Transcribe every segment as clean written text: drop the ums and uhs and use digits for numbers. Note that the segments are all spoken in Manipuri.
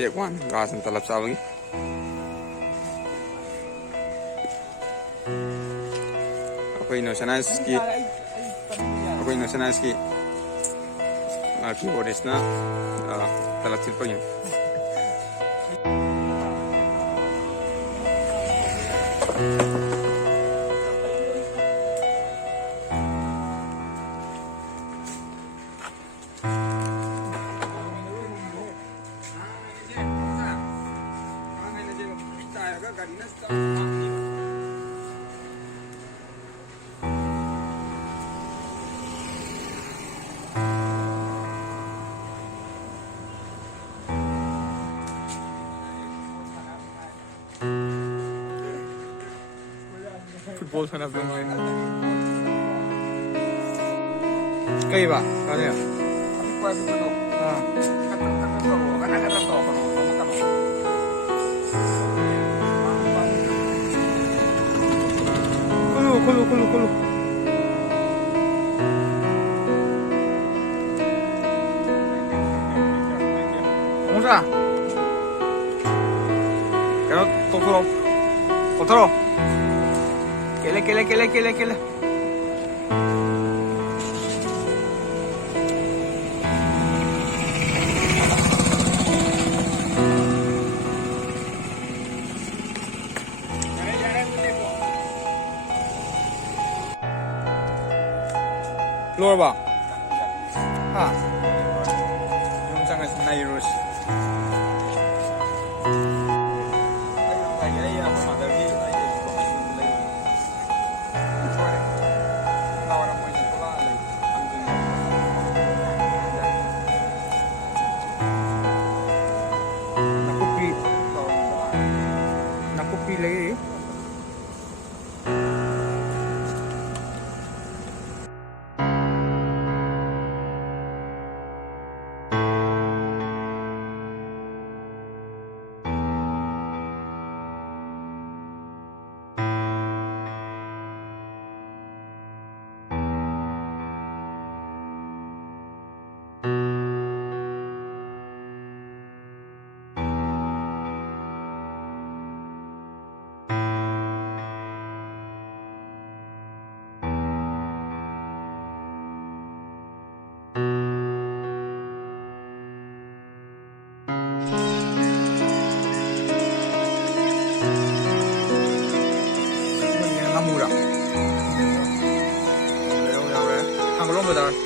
ꯇꯦꯛ ꯋꯥꯟ ꯒꯥꯁꯅ ꯇꯂꯞ ꯆꯥꯕꯒꯤ ꯑꯩꯈꯣꯏ ꯅꯣꯁꯅꯥꯏꯁꯀꯤ ꯀꯤꯕꯣꯔꯗꯤꯁꯅ ꯇꯂꯞ ꯊꯤꯠꯄꯒꯤꯅꯤ ꯐꯨꯠꯕꯣꯜ ꯁꯥꯟꯅꯕꯗ ꯅꯨꯡꯉꯥꯏꯅ ꯀꯩꯕ ꯀꯥꯅꯦ ꯈꯨꯜꯂꯨ ꯃꯣꯡꯁꯥ kena totoro kele keluar ba ha yung sangat nairus nakupi lagi mura hàng lông vừa rồi đó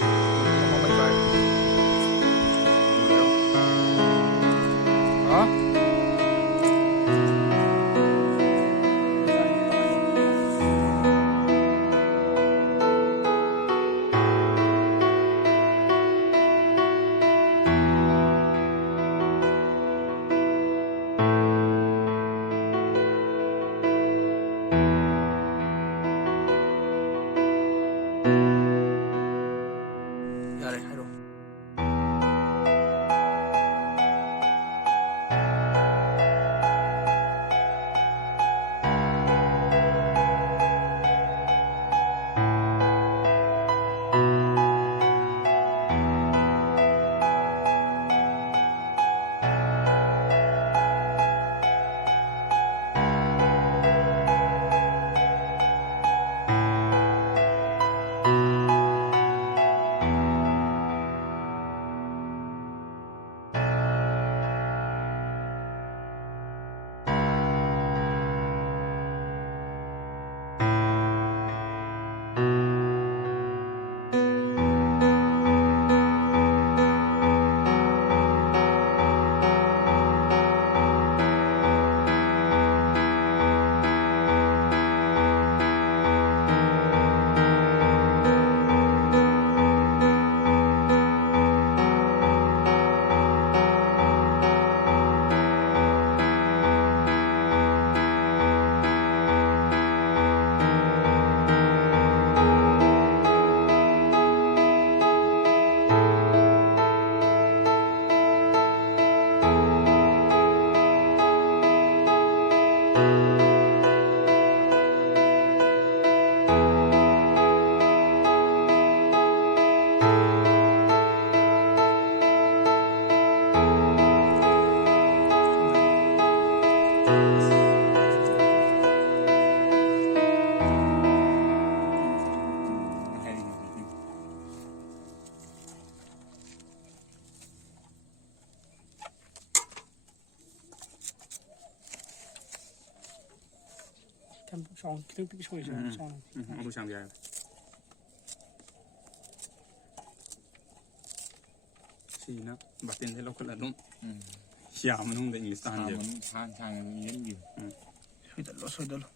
sound kita pikir soal sound Aku sang dia. Sina batin de lokal adum. Siya manung de English tan je. Sang yen gì. Soi dalo.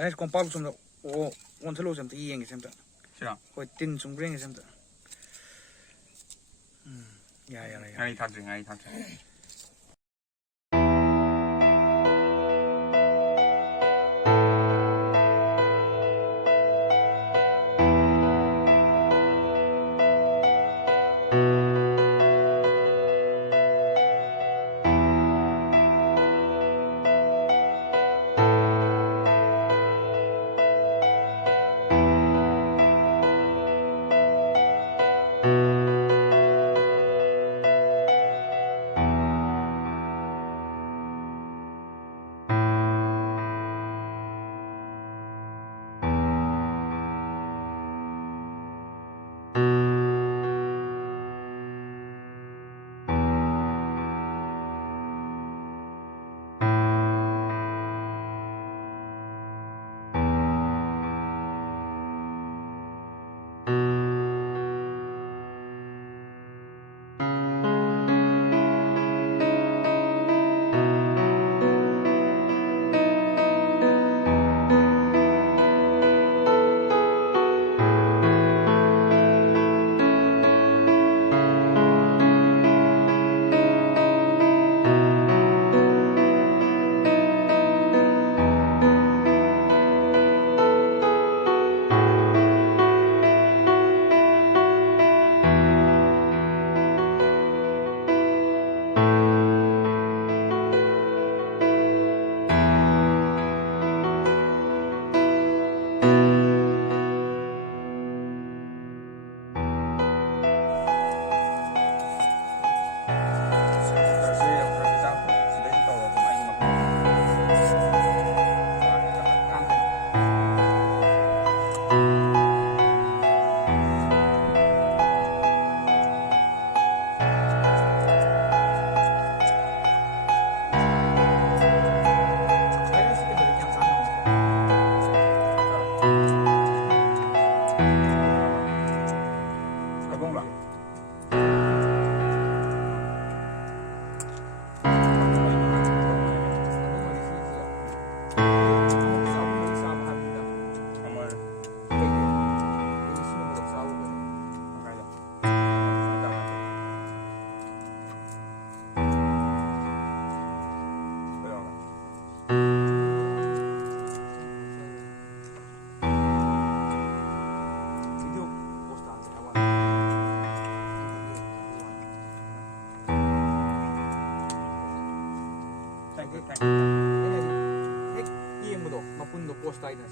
Đấy, con bao xong rồi, ô, con thưa lô xem thì yên xem ta, Siya. hồi tin xong riêng xem ta, ya. Ngay thắt. Mapundo post tayo na.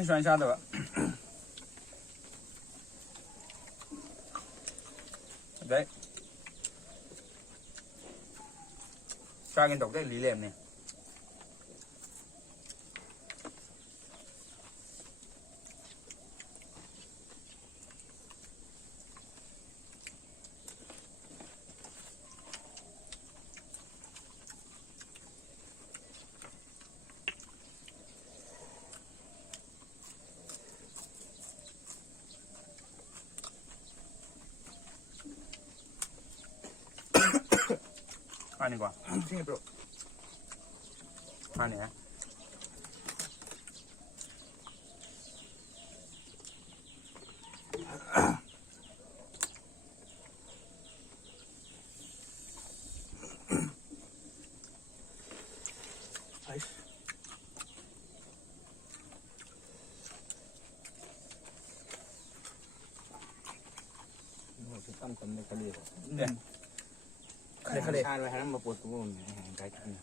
ꯑꯩꯅ ꯁꯨꯃꯥꯏꯅ ꯆꯥꯗꯕ ꯑꯗꯩ ꯆꯥꯒꯦꯅ ꯇꯧꯗꯦ ꯂꯤ ꯂꯩꯔꯝꯅꯦ 아니고 생각해도 아니야 아이씨 ꯇꯝ ꯇꯝꯅ ꯈꯜꯂꯤꯕ 네 ꯈꯜꯂꯦ ꯁꯥꯔꯣꯏ ꯍꯥꯏꯔꯝꯕ ꯄꯣꯠꯇꯨꯕꯨ ꯀꯥꯏ ꯊꯝꯃꯦ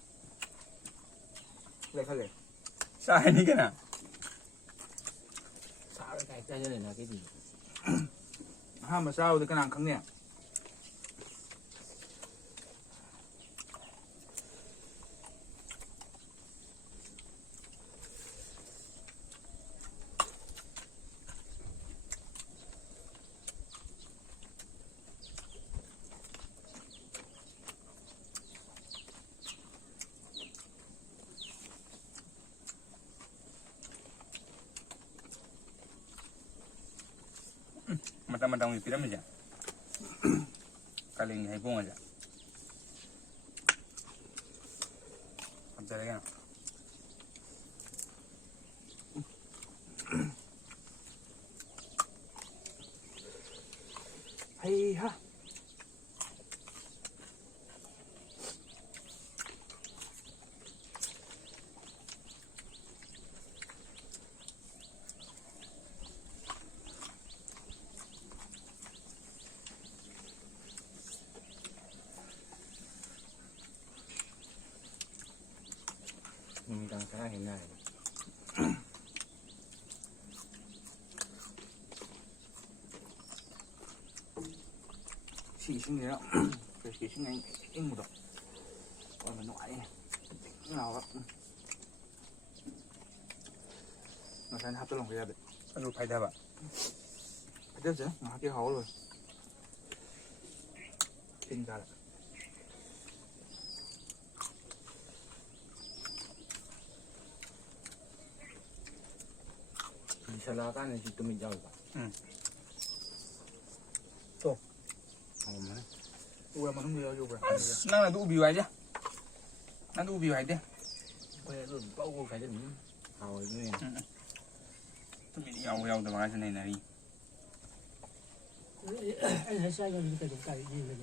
ꯈꯜꯂꯦ ꯆꯥꯏꯅꯤ ꯀꯅꯥ ꯁꯥꯔꯣꯏ ꯀꯥꯏ ꯆꯥꯖꯔꯦꯅ ꯀꯩꯗꯤ ꯑꯍꯥꯟꯕ ꯆꯥꯕꯗ ꯀꯅꯥ ꯈꯪꯅꯤ ꯃꯇꯝꯒꯤ ꯄꯤꯔꯝꯃꯤꯁꯦ ꯀꯥꯂꯦꯟꯒꯤ ꯍꯩꯕꯣꯡꯁꯦ ꯐꯖꯔꯦ ꯀꯩꯅꯣ ꯍꯩꯍꯥ ꯅꯨꯃꯤꯗꯥꯡ ꯈꯔ ꯍꯦꯟꯅꯔꯦ ꯁꯤ ꯏꯁꯤꯡꯁꯤꯅ ꯐ꯭ꯔꯦꯁꯀꯤ ꯏꯁꯤꯡ ꯏꯪꯕꯗꯣ ꯑꯣꯏꯅ ꯅꯨꯡꯉꯥꯏꯌꯦ ꯉꯥꯎꯕ ꯉꯁꯥꯏꯅ ꯍꯥꯞꯆꯤꯜꯂꯝꯕ ꯌꯥꯗꯦ ꯑꯗꯨ ꯐꯥꯏꯗꯕ ꯐꯥꯏꯗꯁꯦ ꯉꯥꯏꯍꯥꯛꯀꯤ ꯍꯥꯎꯔꯣꯏ ꯇꯤꯟ ꯀꯥꯔꯦ ꯂꯤꯁꯜꯂꯛꯑꯀꯥꯟꯗ ꯇꯨꯃꯤꯠ ꯌꯥꯎꯕ ꯇꯣ ꯍꯥꯎꯔꯝꯃꯅꯤ 우와 만능도 여기오브라 나도 우비 와야지 나도 우비 와야 돼 ꯍꯣꯏ ꯑꯗꯨ ꯄꯧ ꯈꯥꯏꯗꯅꯤ ꯍꯥꯎꯏꯗꯨꯅꯦ 좀 야우야우도 막아서 내나리 anh sai rồi cái cái cái gì vậy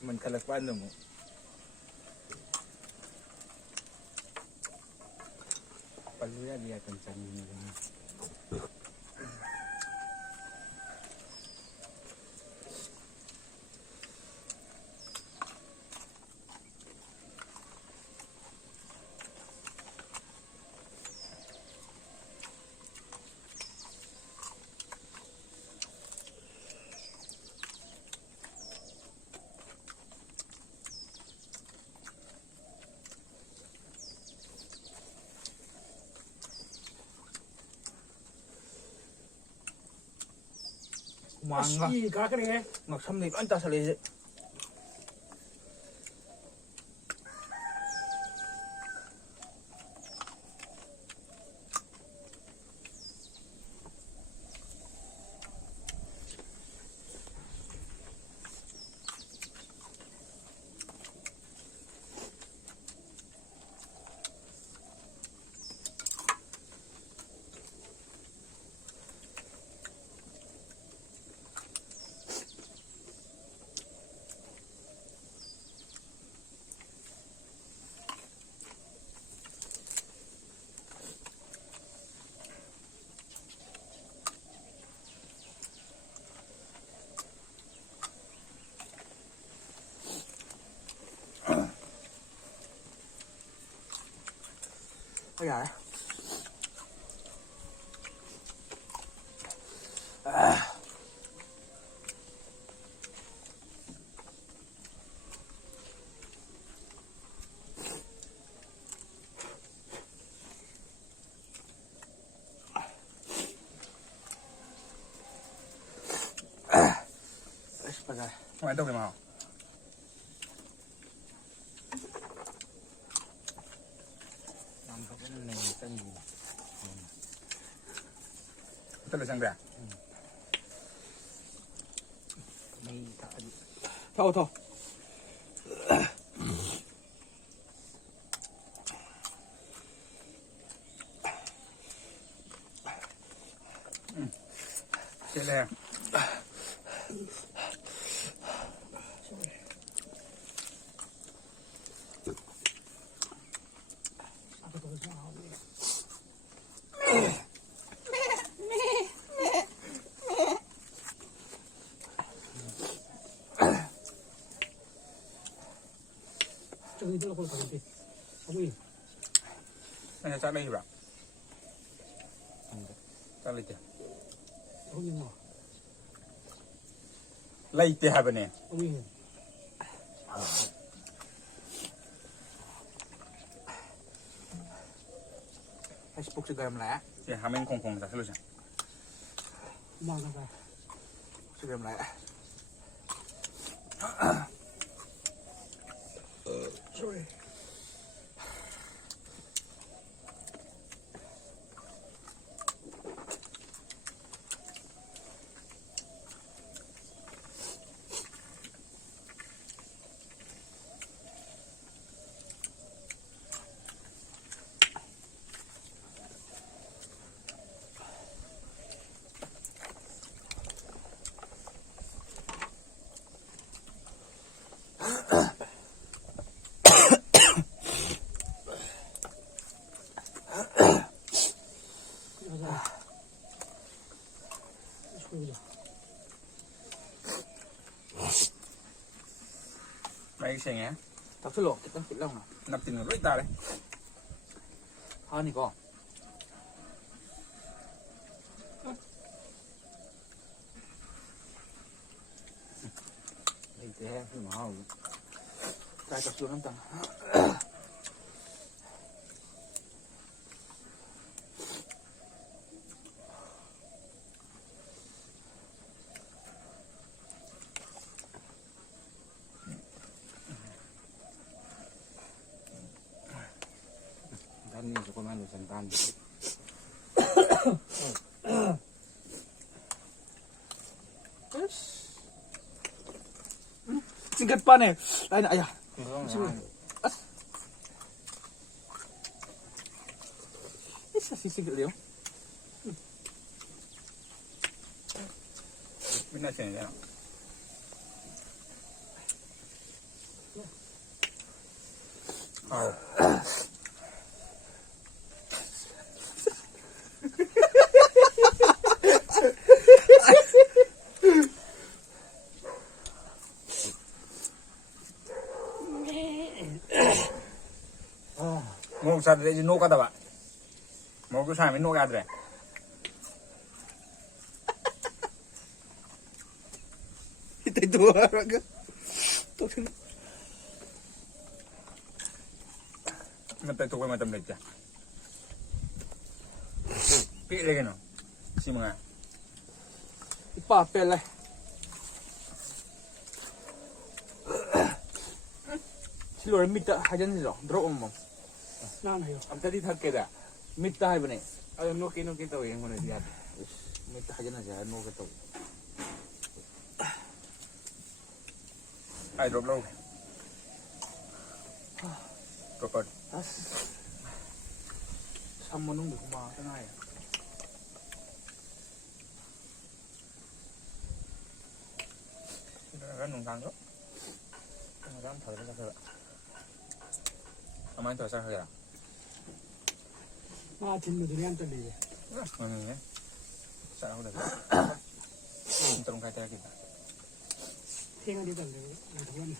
mình kalakpan mo paluya dia kencang ni 망가 gì cả cái này ngọc sâm này anh ta sẽ lấy ขยายไปเลย ทำไมต้องไปมาน้ำเขาเป็นในตั้งอยู่ ต้องเลยช่างแบบ ไม่เท่าเจ๊แล้ว 저기 들어갈 거 같아. 아버지. น่าจะจักได้หรือเปล่าจักเลยเจ้า 저기 뭐. ไล่เจ้าไปเนี่ย 아버지. ให้สปุกจะเกิดมาแล้ว เจ้าหาแม่งคงๆจากที่รู้จัก 나가봐. จะเกิดมาแล้ว sorry. 소리야. ไม่ใช่ไง ตักสโลกต้องปิดแล้วนะ นับตินกันด้วยตาเลย เอานี่ก็ไอ้แจ๊พี่หมอใจตักสูน้ำตาล ด้านนี้จะประมาณ1 ตันSingkat pa nih. Ayun, ayah. Isa sisingkat dia. ไม่น่าใช่แล้วเอา mau sa de no ka ba mau ko sa me no ka de Itu raga. Tuh. มันไปตัวไปมาตำเล็กจ้ะปีเลยกันเนาะสิมึงอ่ะ Ipapel lah. Silur minta hajan sih loh, drop omong. 나나요. Am tadi thak keda. Minta hai bane. Ayo no kita yang mana dia. Minta hajan aja no kita. ไอ้ดรอปลงก็เปิด As. Sama nung di rumah tengah ya. แล้วหนุ่มทางก็ร้านถอยไปสักเถอะทำไมถอยสักเถอะ 아, 뒷무들이 안 떨리지. เนี่ยสักเอาเถอะตรงใครจะกิน 탱을 떨리고. 그건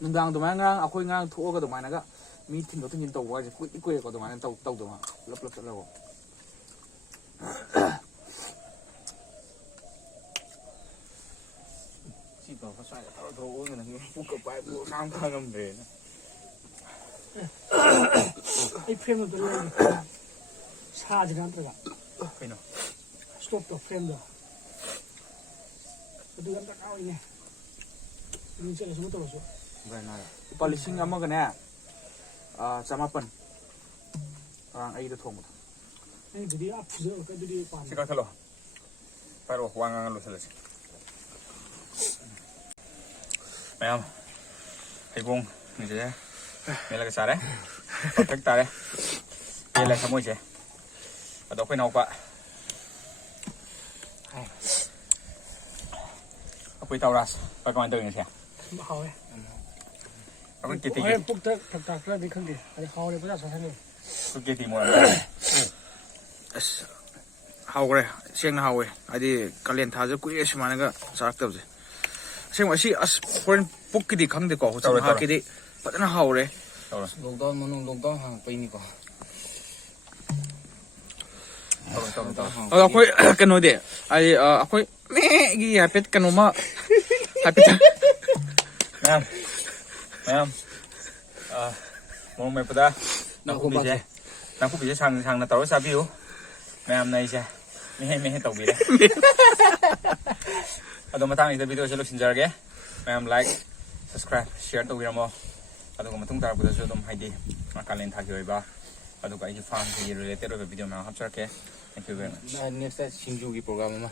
nungdang dumai ngang akhoi ngang thoga dumai naga mi thin do thin tawwa je kui kui ko dumai taw taw duma lap lap chalago si to ka sai taw do o ngi ngi pu ka pai pu nam ka ngam de ai frame 도 들어 사지 않더라 그ino 스톱 도 프레임 도 그도 간다 나오네 인체에서 못 들었어 lupa lising amaga ne chamapan orang ai da thong 아니 그디 아프죠 그들이 반 생각해로 바로 왕왕으로 살았지 mày thầy buông như thế đây là cái sao đấy còn cách ta đấy đây là sao môi chứ ở đâu phải nào quạ ở quê tàu ra phải còn từ như thế hào ấy có cái gì ôi bốc tới thật thật ra đi không đi cái hào này bây giờ sao thế này cái gì mà hau kre siang na hau e adi kalen tha je kui se managa sarak tab je siang wa si as foreign book ki di khang de ko ho chang ha ki di patna hau re lockdown manung lockdown hang pai ni ko akoi kano de ai akoi me gi ya pet kano ma hapit mày mong mày pada nang khu bị sang là tàu sa biu mày này chứ mày tàu bị đấy ở mà tăng thì video sẽ lúc xin chào mày like subscribe share tàu video mà mà tung tao bây giờ tụi hay đi mà cần lên thay rồi ba và tụi cái fan thì related với video nào hấp dẫn thank you very much next time Shinjuku program ma